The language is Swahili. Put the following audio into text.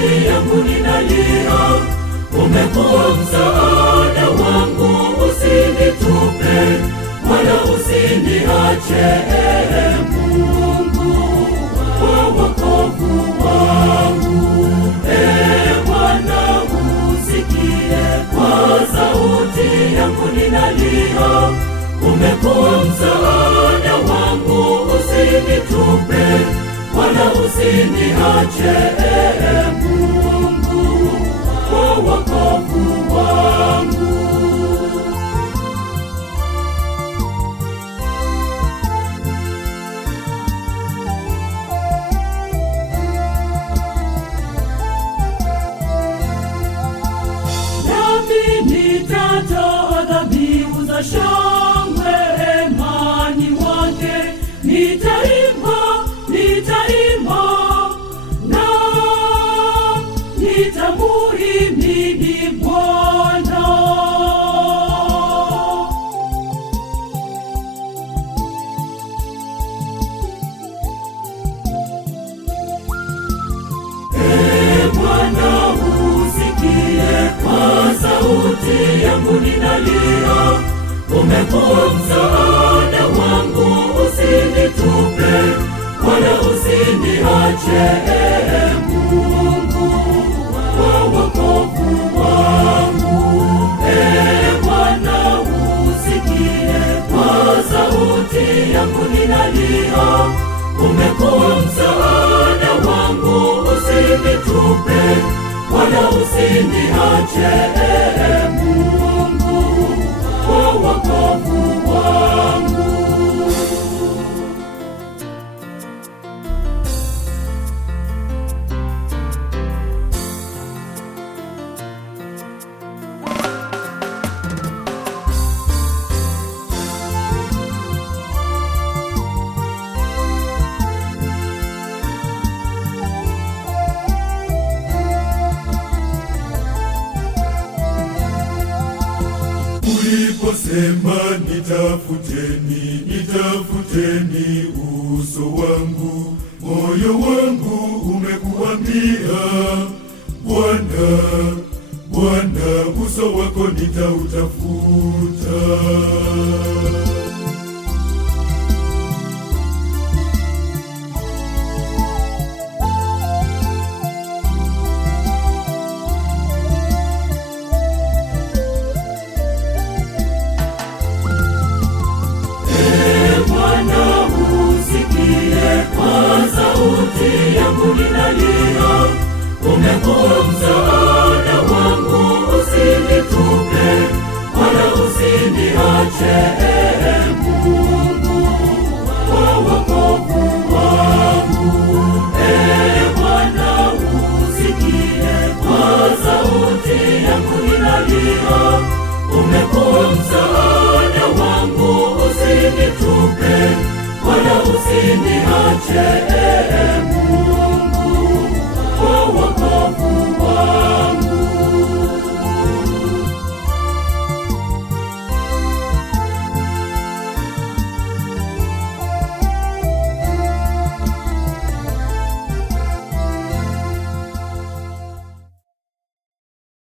sauti yangu ninalia, umekuwa msaada wangu, usinitupe wala usiniache, Mungu wa wokovu wangu. Bwana usikie kwa sauti yangu ninalia, umekuwa msaada wangu, usinitupe wala usiniache, Mungu wa wokovu wangu. Nami nitatoa dhabihu za shangwe hemani mwake, nitaimba na nitamuhimidi Bwana. Bwana usikie kwa sauti yangu ninalia, umekuwa msaada wangu, usinitupe wala usiniache, Mungu wa wokovu wangu. Bwana usikie kwa sauti yangu ninalia, umekuwa msaada wangu, usinitupe wala usiniache, Mungu wa wokovu wangu. Uliposema nitafuteni uso wangu, moyo wangu umekuambia Bwana, uso wako nitautafuta. Umekuwa msaada wangu, usinitupe wala usiniache, Mungu wa wokovu wangu. Bwana usikie kwa sauti yangu ninalia, umekuwa msaada